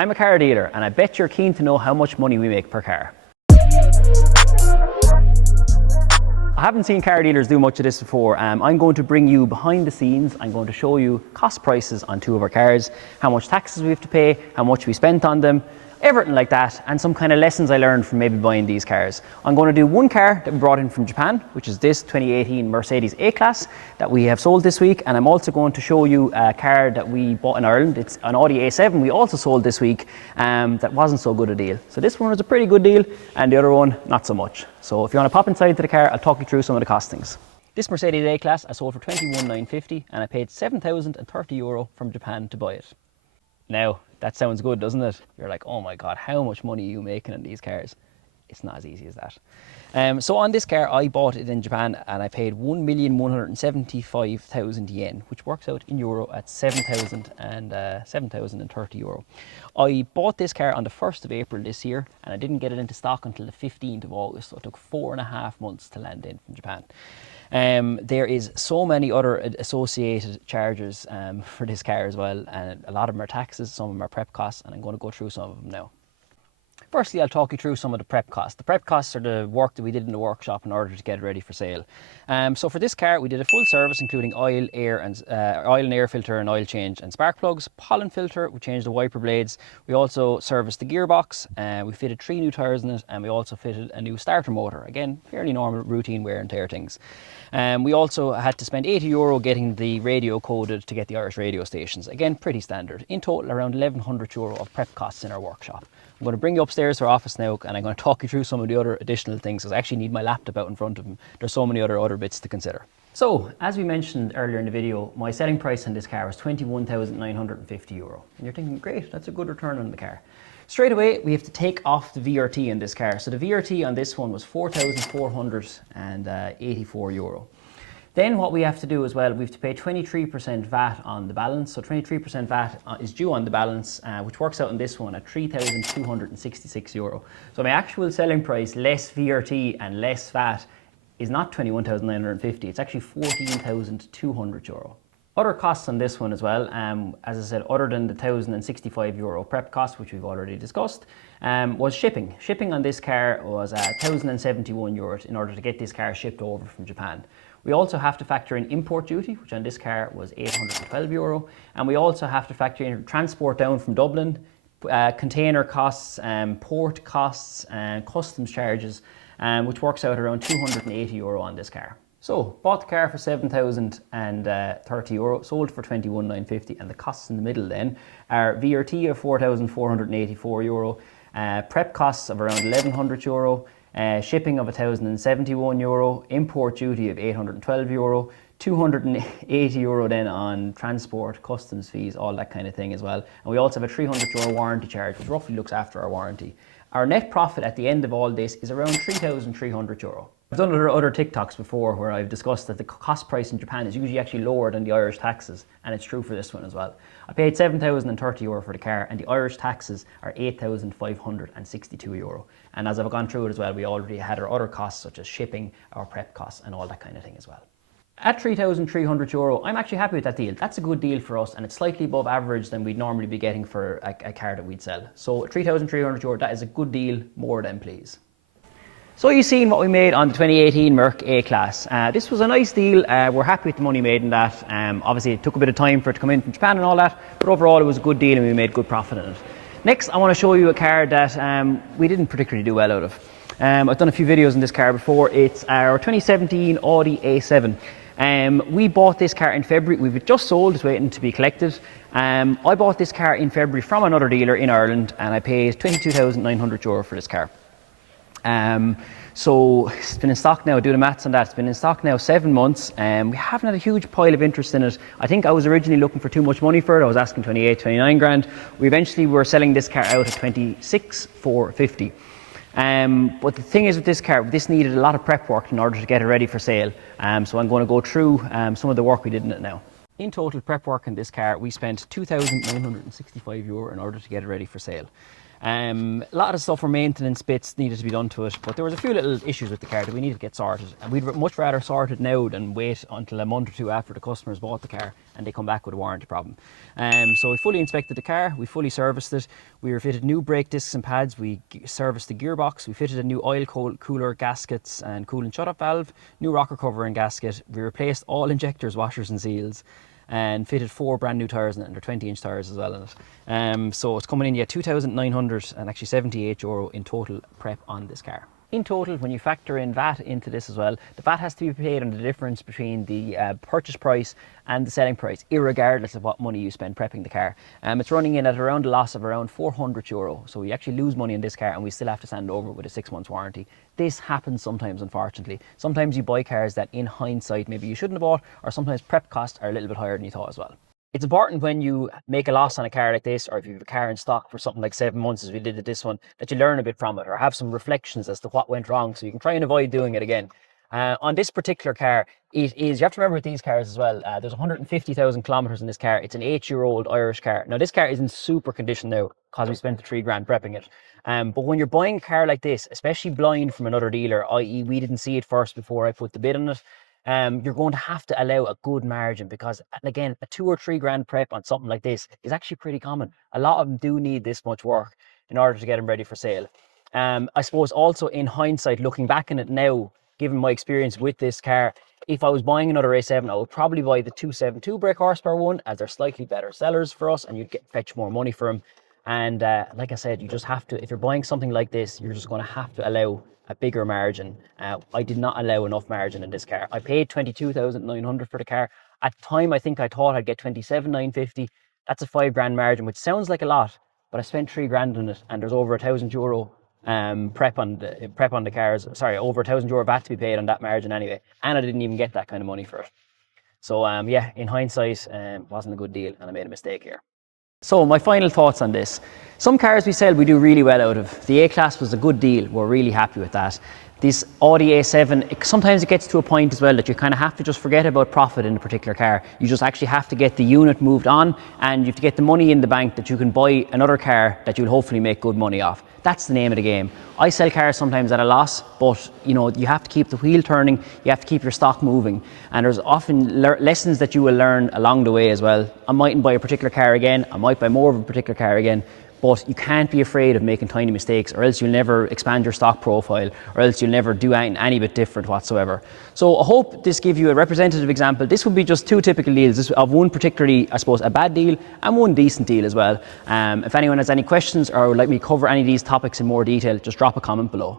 I'm a car dealer and I bet you're keen to know how much money we make per car. I haven't seen car dealers do much of this before. I'm going to bring you behind the scenes. I'm going to show you cost prices on two of our cars, how much taxes we have to pay, how much we spent on them, everything like that, and some kind of lessons I learned from maybe buying these cars. I'm going to do one car that we brought in from Japan, which is this 2018 Mercedes A-Class that we have sold this week, and I'm also going to show you a car that we bought in Ireland. It's an Audi A7 we also sold this week that wasn't so good a deal. So this one was a pretty good deal and the other one not so much. So if you want to pop inside to the car, I'll talk you through some of the costings. This Mercedes A-Class I sold for 21,950 and I paid €7,030 from Japan to buy it. Now, that sounds good, doesn't it? You're like, oh my God, how much money are you making in these cars? It's not as easy as that. So on this car, I bought it in Japan and I paid 1,175,000 yen, which works out in euro at €7,030. I bought this car on the 1st of April this year and I didn't get it into stock until the 15th of August, so it took 4.5 months to land in from Japan. There is so many other associated charges for this car as well, and a lot of them are taxes, some of them are prep costs, and I'm going to go through some of them now. Firstly, I'll talk you through some of the prep costs. The prep costs are the work that we did in the workshop in order to get it ready for sale. So for this car, we did a full service, including oil, air, and air filter and oil change and spark plugs, pollen filter. We changed the wiper blades. We also serviced the gearbox. We fitted 3 new tyres in it, and we also fitted a new starter motor. Again, fairly normal routine wear and tear things. We also had to spend €80 getting the radio coded to get the Irish radio stations. Again, pretty standard. In total, around €1,100 of prep costs in our workshop. I'm going to bring you upstairs to our office now and I'm going to talk you through some of the other additional things because I actually need my laptop out in front of me. There's so many other bits to consider. So, as we mentioned earlier in the video, my selling price on this car was €21,950. And you're thinking, great, that's a good return on the car. Straight away, we have to take off the VRT in this car. So the VRT on this one was €4,484. Then what we have to do as well, we have to pay 23% VAT on the balance. So 23% VAT is due on the balance, which works out on this one at €3,266. So my actual selling price, less VRT and less VAT, is not 21,950. It's actually €14,200. Other costs on this one as well, as I said, other than the €1,065 prep cost, which we've already discussed, was shipping. Shipping on this car was €1,071 in order to get this car shipped over from Japan. We also have to factor in import duty, which on this car was €812, and we also have to factor in transport down from Dublin, container costs, port costs, and customs charges, which works out around €280 on this car. So, bought the car for €7,030, sold for €21,950, and the costs in the middle then are VRT of €4,484, prep costs of around €1,100, shipping of €1,071, import duty of €812, €280 then on transport, customs fees, all that kind of thing as well. And we also have a €300 warranty charge, which roughly looks after our warranty. Our net profit at the end of all this is around €3,300. I've done other TikToks before where I've discussed that the cost price in Japan is usually actually lower than the Irish taxes, and it's true for this one as well. I paid €7,030 for the car, and the Irish taxes are €8,562. And as I've gone through it as well, we already had our other costs such as shipping, our prep costs, and all that kind of thing as well. At €3,300, I'm actually happy with that deal. That's a good deal for us, and it's slightly above average than we'd normally be getting for a car that we'd sell. So €3,300, that is a good deal, more than please. So you've seen what we made on the 2018 Merc A-Class. This was a nice deal. We're happy with the money made in that. Obviously it took a bit of time for it to come in from Japan and all that, but overall it was a good deal and we made good profit in it. Next, I want to show you a car that we didn't particularly do well out of. I've done a few videos on this car before. It's our 2017 Audi A7. We bought this car in February. We've just sold, it's waiting to be collected. I bought this car in February from another dealer in Ireland and I paid €22,900 for this car. So it's been in stock now, do the maths on that, it's been in stock now 7 months and we haven't had a huge pile of interest in it. I think I was originally looking for too much money for it. I was asking 28, 29 grand. We eventually were selling this car out at 26,450. But the thing is with this car, this needed a lot of prep work in order to get it ready for sale. So I'm going to go through some of the work we did in it now. In total prep work in this car, we spent €2,965 in order to get it ready for sale. A lot of stuff for maintenance bits needed to be done to it, but there was a few little issues with the car that we needed to get sorted, and we'd much rather sort it now than wait until a month or two after the customers bought the car and they come back with a warranty problem. So we fully inspected the car, we fully serviced it, we refitted new brake discs and pads, we serviced the gearbox, we fitted a new oil cooler, gaskets and coolant shut-off valve, new rocker cover and gasket, we replaced all injectors, washers and seals, and fitted 4 brand new tyres in it, and they're 20-inch tyres as well in it. So it's coming in, yeah, €2,978 in total prep on this car. In total, when you factor in VAT into this as well, the VAT has to be paid on the difference between the purchase price and the selling price, irregardless of what money you spend prepping the car. It's running in at around a loss of around €400, so we actually lose money in this car and we still have to send it over with a 6 months warranty. This happens sometimes, unfortunately. Sometimes you buy cars that in hindsight maybe you shouldn't have bought, or sometimes prep costs are a little bit higher than you thought as well. It's important when you make a loss on a car like this, or if you have a car in stock for something like 7 months as we did with this one, that you learn a bit from it or have some reflections as to what went wrong so you can try and avoid doing it again. On this particular car, you have to remember with these cars as well, there's 150,000 kilometers in this car. It's an 8-year-old Irish car. Now this car is in super condition now because we spent the £3,000 prepping it. But when you're buying a car like this, especially blind from another dealer, i.e. we didn't see it first before I put the bid on it, you're going to have to allow a good margin, because again, a £2 or £3,000 prep on something like this is actually pretty common. A lot of them do need this much work in order to get them ready for sale. I suppose also in hindsight, looking back in it now, given my experience with this car, if I was buying another A7, I would probably buy the 272 brake horsepower one, as they're slightly better sellers for us and you'd fetch more money for them. And like I said, you just have to, if you're buying something like this, you're just going to have to allow a bigger margin. I did not allow enough margin in this car. I paid 22,900 for the car. At the time, I thought I'd get 27,950. That's a £5,000 margin, which sounds like a lot, but I spent £3,000 on it, and there's over €1,000 prep on the cars. Sorry, over €1,000 VAT to be paid on that margin anyway, and I didn't even get that kind of money for it. So yeah, in hindsight, wasn't a good deal, and I made a mistake here. So my final thoughts on this. Some cars we sell we do really well out of. The A-Class was a good deal. We're really happy with that. This Audi A7, sometimes it gets to a point as well that you kind of have to just forget about profit in a particular car. You just actually have to get the unit moved on, and you have to get the money in the bank that you can buy another car that you'll hopefully make good money off. That's the name of the game. I sell cars sometimes at a loss, but you have to keep the wheel turning, you have to keep your stock moving, and there's often lessons that you will learn along the way as well. I mightn't buy a particular car again, I might buy more of a particular car again, but you can't be afraid of making tiny mistakes, or else you'll never expand your stock profile, or else you'll never do any bit different whatsoever. So I hope this gives you a representative example. This would be just 2 typical deals of one particularly, I suppose, a bad deal and one decent deal as well. If anyone has any questions or would like me to cover any of these topics in more detail, just drop a comment below.